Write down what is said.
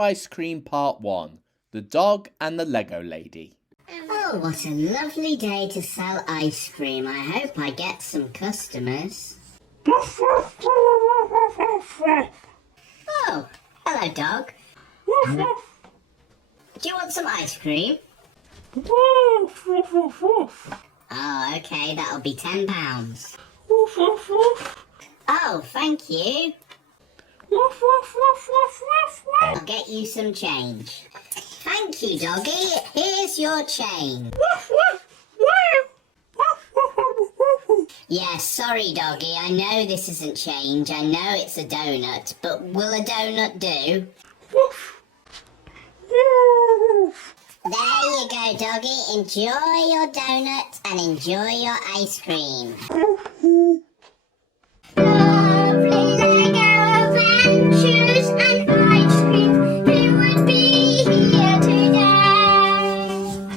Ice Cream Part 1. The Dog and the Lego Lady. Oh, what a lovely day to sell ice cream. I hope I get some customers. Oh, hello, dog. Do you want some ice cream? Oh, okay, that'll be £10. Oh, thank you. I'll get you some change. Thank you, doggy. Here's your change. Yes, sorry, doggy. I know this isn't change. I know it's a donut, but will a donut do? There you go, doggy. Enjoy your donut and enjoy your ice cream.